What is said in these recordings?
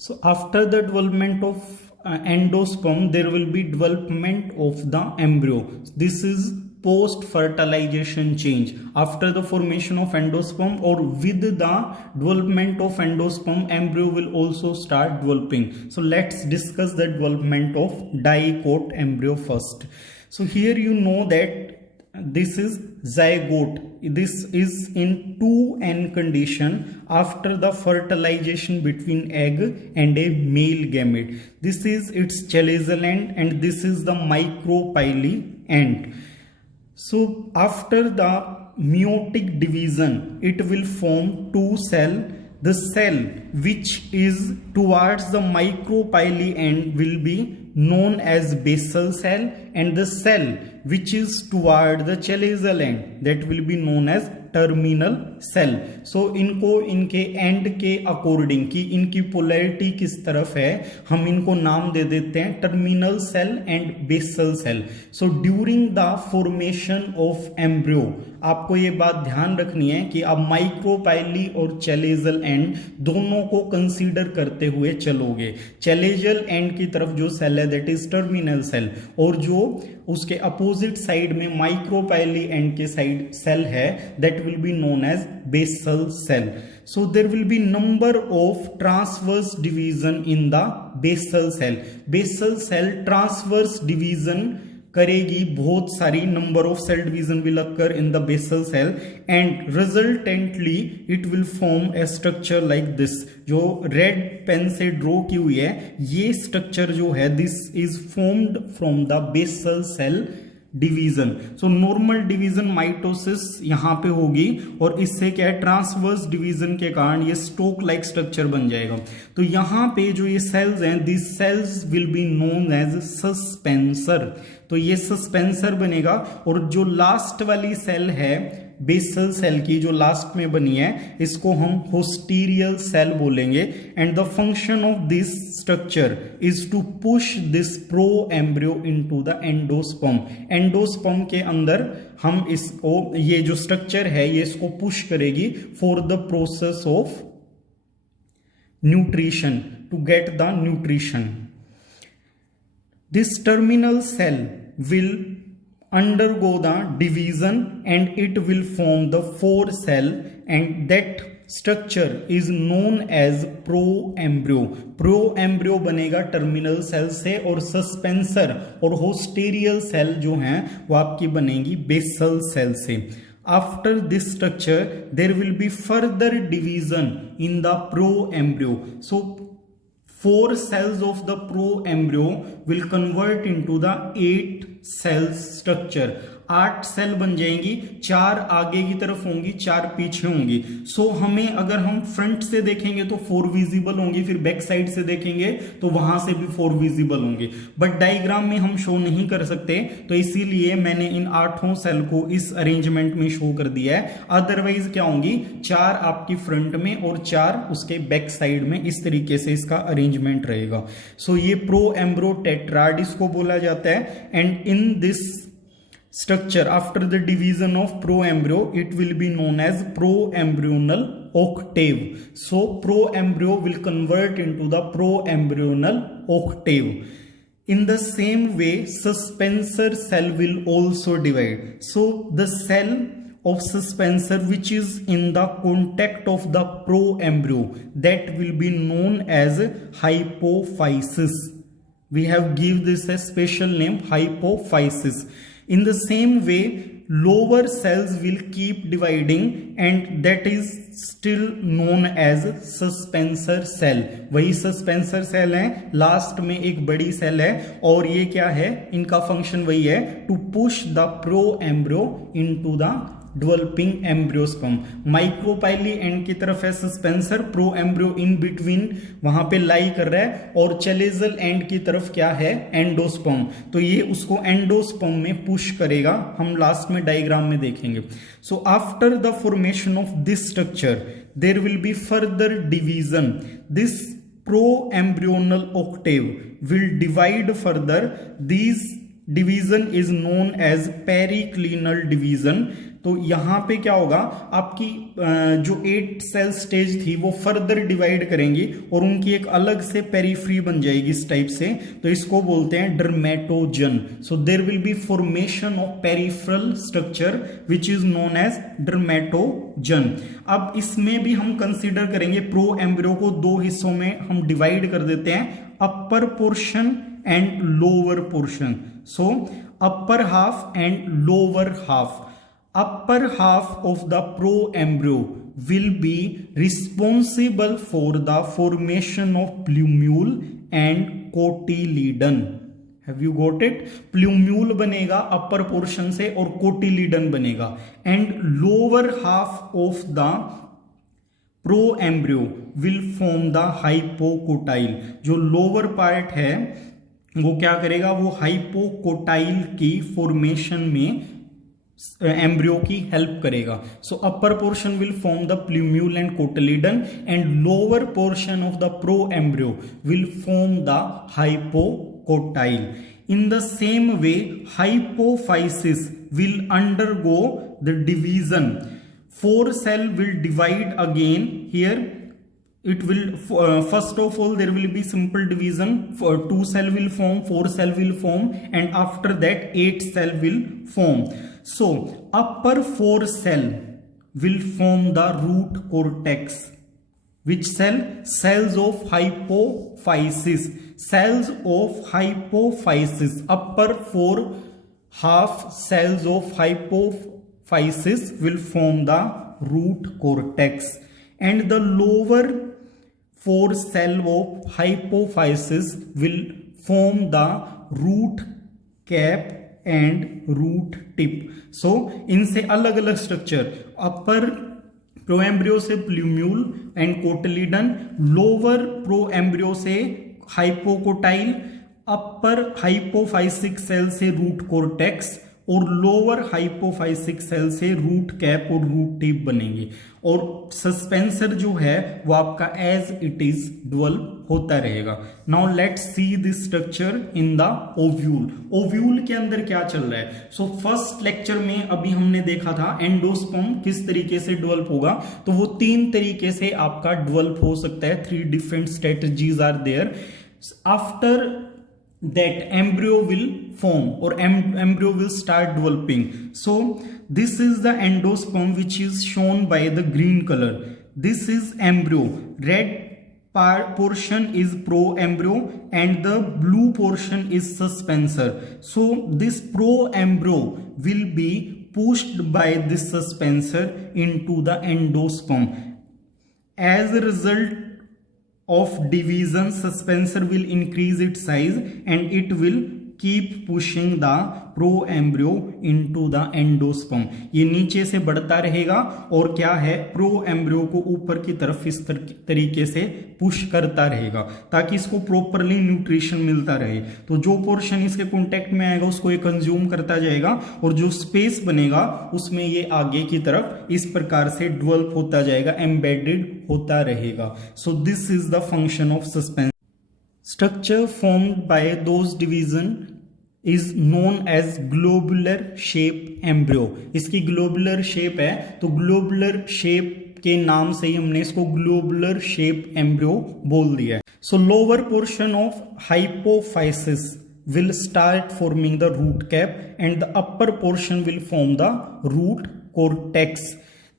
So after the development of endosperm, there will be development of the embryo. This is post-fertilization change. After the formation of endosperm or with the development of endosperm, embryo will also start developing. So let's discuss the development of dicot embryo first. So here you know that this is zygote. This is in 2n condition after the fertilization between egg and a male gamete. This is its chalazal end and this is the micropyly end. So after the meiotic division, it will form two cells. The cell which is towards the micropyly end will be known as basal cell, and the cell which is toward the chalazal end, that will be known as terminal cell. So इनको इनके and के according कि इनकी polarity किस तरफ है, हम इनको नाम दे देते हैं terminal cell and basal cell. So during the formation of embryo आपको ये बात ध्यान रखनी है कि आप माइक्रोपाइली और चैलेजल एंड दोनों को कंसीडर करते हुए चलोगे. चैलेजल एंड की तरफ जो सेल है दैट इज टर्मिनल सेल, और जो उसके अपोजिट साइड में माइक्रोपाइली एंड के साइड सेल है that will be known as basal cell. So there will be number of transverse division in the basal cell. Basal cell transverse division करेगी, बहुत सारी number of cell division will occur in the basal cell and resultantly it will form a structure like this. जो red pen से draw की हुई है ये structure जो है this is formed from the basal cell division. So normal division mitosis यहां पे होगी और इससे क्या है ट्रांसवर्स डिवीजन के कारण ये स्टोक लाइक स्ट्रक्चर बन जाएगा. तो यहां पे जो ये सेल्स हैं this cells will be known as suspensor. तो ये सस्पेंसर बनेगा और जो लास्ट वाली सेल है बेसल सेल की जो लास्ट में बनी है इसको हम होस्टीरियल सेल बोलेंगे. And the function of this structure is to push this proembryo into the endosperm. Endosperm के अंदर हम इसको ये जो स्ट्रक्चर है ये इसको पुश करेगी for the process of nutrition, to get the nutrition. This terminal cell will undergo the division and it will form the 4 cell and that structure is known as proembryo. proembryo बनेगा terminal cell से और suspensor और होस्टेरियल cell जो हैं वो आपकी बनेगी basal cell से. After this structure there will be further division in the proembryo. So 4 cells of the proembryo will convert into the 8 cells structure. 8 cell बन जाएंगी, 4 आगे की तरफ होंगी 4 पीछे होंगी. सो हमें अगर हम फ्रंट से देखेंगे तो 4 विजिबल होंगी, फिर बैक साइड से देखेंगे तो वहां से भी 4 विजिबल होंगे. बट डायग्राम में हम शो नहीं कर सकते तो इसीलिए मैंने इन 8 सेल को इस अरेंजमेंट में शो कर दिया है. अदरवाइज क्या होंगी 4 आपकी फ्रंट में और 4 उसके बैक साइड में, इस तरीके से इसका अरेंजमेंट रहेगा. सो ये प्रो एम्ब्रो टेट्राड इसको बोला जाता है. And in this structure after the division of proembryo it will be known as proembryonal octave. So proembryo will convert into the proembryonal octave. In the same way suspensor cell will also divide. So the cell of suspensor which is in the contact of the proembryo that will be known as hypophysis. We have give this a special name hypophysis. In the same way lower cells will keep dividing and that is still known as suspensor cell. वही suspensor cell है, last में एक बड़ी cell है और ये क्या है इनका फंक्शन वही है to push the proembryo into the developing endosperm. Micropylar end की तरफ है suspensor, proembryo in between वहां पे लाई कर रहा है और चैलेजल एंड की तरफ क्या है एंडोस्पर्म. तो ये उसको एंडोस्पर्म में पुश करेगा, हम लास्ट में डायग्राम में देखेंगे. So after the formation of this structure there will be further division. This proembryonal octave will divide further. These division is known as periclinal division. तो यहाँ पे क्या होगा, आपकी जो 8 सेल स्टेज थी वो फर्दर डिवाइड करेंगी और उनकी एक अलग से पेरिफ्री बन जाएगी इस टाइप से, तो इसको बोलते हैं dermatogen. So there will be formation of peripheral structure which is known as dermatogen. अब इसमें भी हम कंसीडर करेंगे प्रो एम्ब्रियो को दो हिस्सों में हम डिवाइड कर देते हैं, upper portion and lower portion. So upper half and lower half. Upper half of the pro-embryo will be responsible for the formation of plumule and cotyledon. Have you got it? Plumule बनेगा upper portion से और cotyledon बनेगा, and lower half of the pro-embryo will form the hypocotyle. जो lower part है वो क्या करेगा, वो हाइपोकोटाइल की फॉर्मेशन में एम्ब्रियो की हेल्प करेगा। So upper portion will form the plumule and cotyledon and lower portion of the proembryo will form the hypocotyl. In the same way hypophysis will undergo the division. 4 cell will divide again here. It will first of all there will be simple division, 2 cell will form, 4 cell will form, and after that 8 cell will form. So upper 4 cell will form the root cortex. Which cell? Cells of hypophysis. Cells of hypophysis. Upper 4 half cells of hypophysis will form the root cortex, and the lower 4 cell of hypophysis will form the root cap and root tip. So इनसे अलग अलग structure, अपर प्रोएम्ब्रियो से plumule and कोटिलीडन, lower प्रोएम्ब्रियो से hypocotyl, अपर हाइपोफाइसिक cell से root cortex और lower हाइपोफाइसिक cell से root cap और root tip बनेंगे। और सस्पेंसर जो है वो आपका एज इट इज डेवलप होता रहेगा। Now let's see this structure in the ovule. Ovule के अंदर क्या चल रहा है? सो फर्स्ट लेक्चर में अभी हमने देखा था एंडोस्पर्म किस तरीके से डेवलप होगा, तो वो 3 तरीके से आपका डेवलप हो सकता है। 3 different strategies are there. After that embryo will form or embryo will start developing. So this is the endosperm which is shown by the green color. This is embryo. Red portion is pro-embryo and the blue portion is suspensor. So this pro-embryo will be pushed by this suspensor into the endosperm. As a result of division, suspensor will increase its size and it will keep pushing the pro-embryo into the endosperm. ये नीचे से बढ़ता रहेगा और क्या है, pro-embryo को ऊपर की तरफ इस तरीके से पुश करता रहेगा ताकि इसको प्रॉपरली न्यूट्रिशन मिलता रहे। तो जो पोर्शन इसके कॉन्टेक्ट में आएगा उसको ये कंज्यूम करता जाएगा और जो स्पेस बनेगा उसमें ये आगे की तरफ इस प्रकार से डेवलप होता जाएगा, एम्बेडेड होता रहेगा। So this is the function of suspension. Structure formed by those division is known as globular shape embryo. इसकी globular shape है तो globular shape के नाम से ही हमने इसको globular shape embryo बोल दिया है। So lower portion of hypophysis will start forming the root cap and the upper portion will form the root cortex.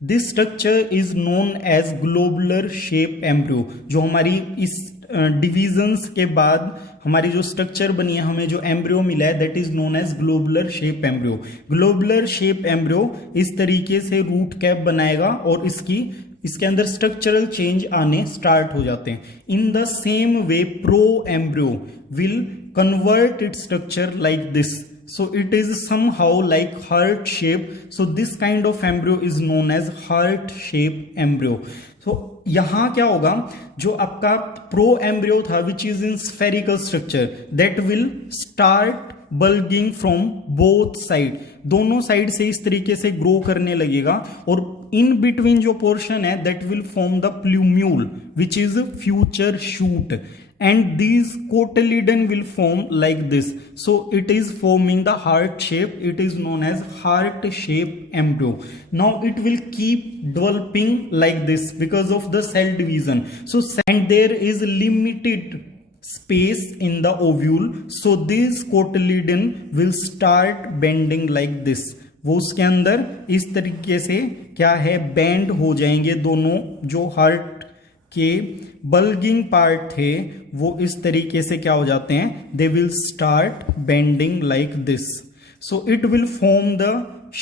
This structure is known as globular shape embryo. जो हमारी इस divisions के बाद हमारी जो स्ट्रक्चर बनी है, हमें जो एम्ब्रियो मिला है, that is known as globular shape embryo. Globular shape embryo इस तरीके से रूट कैप बनाएगा और इसके अंदर स्ट्रक्चरल चेंज आने स्टार्ट हो जाते हैं। इन the same way pro embryo will convert its structure like this. So it is somehow like heart shape. So this kind of embryo is known as heart shape embryo. So यहाँ क्या होगा, जो आपका pro embryo था which is in spherical structure, that will start bulging from both side, दोनों side से इस तरीके से ग्रो करने लगेगा और इन बिटवीन जो पोर्शन है that will form the plumule which is future shoot and these cotyledon will form like this. So it is forming the heart shape. It is known as heart shape embryo. Now it will keep developing like this because of the cell division. So and there is limited space in the ovule, so this cotyledon will start bending like this. वो उसके अंदर इस तरीके से क्या है bend हो जाएंगे, दोनों जो हार्ट के बल्गिंग पार्ट थे वो इस तरीके से क्या हो जाते हैं, they will start bending like this. So it will form the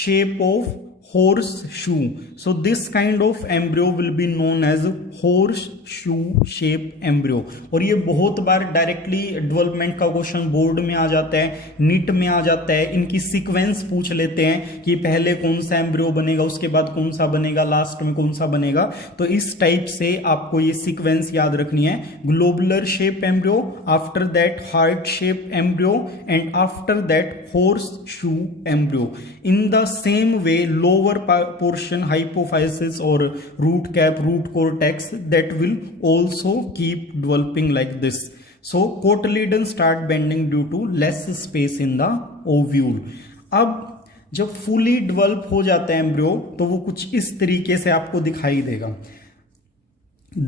shape of horseshoe. So this kind of embryo will be known as horseshoe shape embryo. और ये बहुत बार डायरेक्टली डेवलपमेंट का क्वेश्चन बोर्ड में आ जाता है, नीट में आ जाता है. इनकी सीक्वेंस पूछ लेते हैं कि पहले कौन सा एम्ब्रियो बनेगा, उसके बाद कौन सा बनेगा, लास्ट में कौन सा बनेगा. तो इस टाइप से आपको ये सीक्वेंस याद रखनी है. Globular shape embryo, after that heart shape embryo and after that horseshoe embryo. In the same way, lower portion hypophysis or root cap, root cortex, that will also keep developing like this. So cotyledon start bending due to less space in the ovule. अब जब fully develop हो जाता है embryo तो वो कुछ इस तरीके से आपको दिखाई देगा.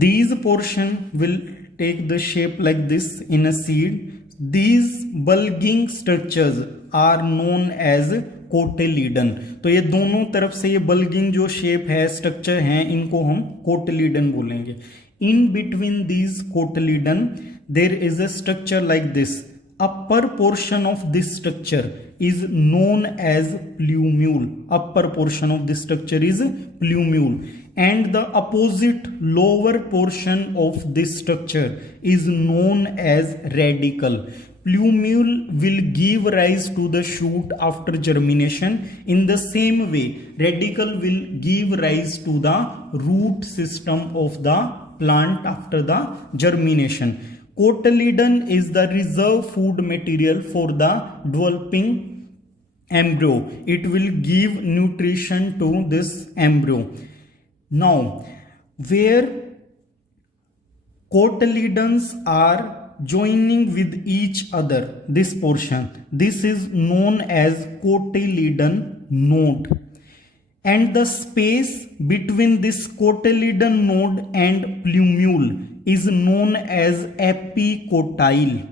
These portion will take the shape like this in a seed. These bulging structures are known as कोटिलीडन. तो ये दोनों तरफ से ये बल्गिंग जो शेप है, स्ट्रक्चर है, इनको हम कोटिलीडन बोलेंगे. In between these cotyledon there is a structure like this. Upper portion of this structure is known as plumule. Upper portion of this structure is plumule, and the opposite lower portion of this structure is known as radicle. Plumule will give rise to the shoot after germination. In the same way, radicle will give rise to the root system of the plant after the germination. Cotyledon is the reserve food material for the developing embryo. It will give nutrition to this embryo. Now, where cotyledons are joining with each other, this portion, this is known as cotyledon node, and the space between this cotyledon node and plumule is known as epicotyle.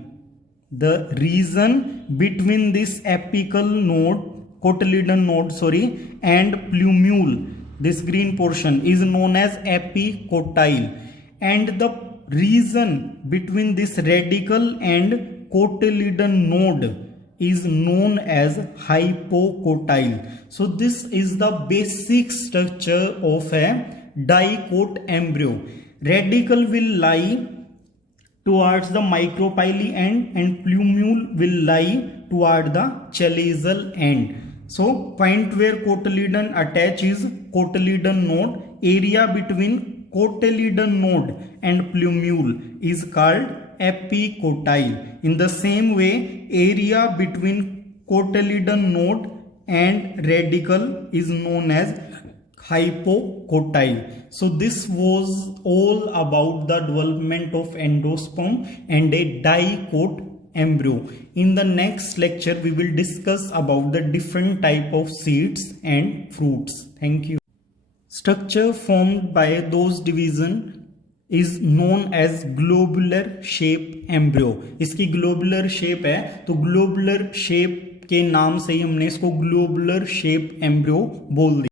The region between this apical node, cotyledon node, and plumule, this green portion, is known as epicotyle, and the region between this radicle and cotyledon node is known as hypocotyle. So this is the basic structure of a dicot embryo. Radicle will lie towards the micropyly end and plumule will lie toward the chaliceal end. So point where cotyledon attach is cotyledon node. Area between cotyledon node and plumule is called epicotyle. In the same way, area between cotyledon node and radicle is known as hypocotyle. So this was all about the development of endosperm and a dicot embryo. In the next lecture, we will discuss about the different type of seeds and fruits. Thank you. Structure formed by those division is known as globular shape embryo. इसकी globular shape है, तो globular shape के नाम से ही हमने इसको globular shape embryo बोल दिया.